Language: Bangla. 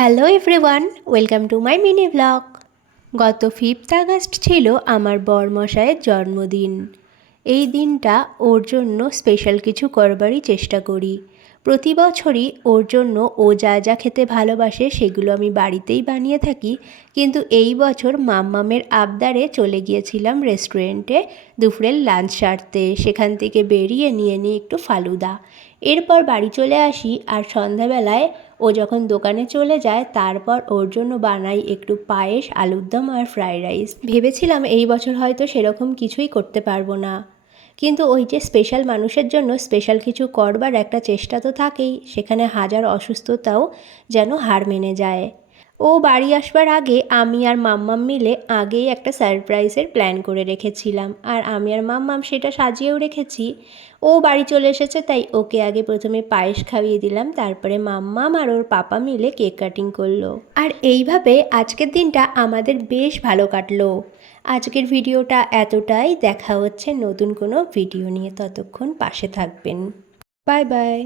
Hello everyone, welcome to my mini blog. গত 5th আগস্ট ছিল আমার বরমশাইয়ের জন্মদিন। এই দিনটা ওর জন্য স্পেশাল কিছু করবারই চেষ্টা করি। প্রতি বছরই ওর জন্য ও যা যা খেতে ভালোবাসে সেগুলো আমি বাড়িতেই বানিয়ে থাকি, কিন্তু এই বছর মাম্মামের আবদারে চলে গিয়েছিলাম রেস্টুরেন্টে দুপুরের লাঞ্চ সারতে। সেখান থেকে বেরিয়ে নিয়ে নিই একটু ফালুদা। এরপর বাড়ি চলে আসি, আর সন্ধ্যাবেলায় ও যখন দোকানে চলে যায় তারপর ওর জন্য বানাই একটু পায়েস, আলুর দম আর ফ্রাইড রাইস। ভেবেছিলাম এই বছর হয়তো সেরকম কিছুই করতে পারবো না, কিন্তু ওই যে স্পেশাল মানুষের জন্য স্পেশাল কিছু করবার একটা চেষ্টা তো থাকেই, সেখানে হাজার অসুস্থতাও যেন হার মেনে যায়। ও বাড়ি আসবার আগে আমি আর মাম্মাম মিলে আগেই একটা সারপ্রাইজের প্ল্যান করে রেখেছিলাম, আর আমি আর মাম্মাম সেটা সাজিয়েও রেখেছি। ও বাড়ি চলে এসেছে তাই ওকে আগে প্রথমে পায়েস খাইয়ে দিলাম, তারপরে মাম্মাম আর ওর পাপা মিলে কেক কাটিং করলো। আর এইভাবে আজকের দিনটা আমাদের বেশ ভালো কাটলো। আজকের ভিডিওটা এতটাই। দেখা হচ্ছে নতুন কোনো ভিডিও নিয়ে, ততক্ষণ পাশে থাকবেন। Bye bye.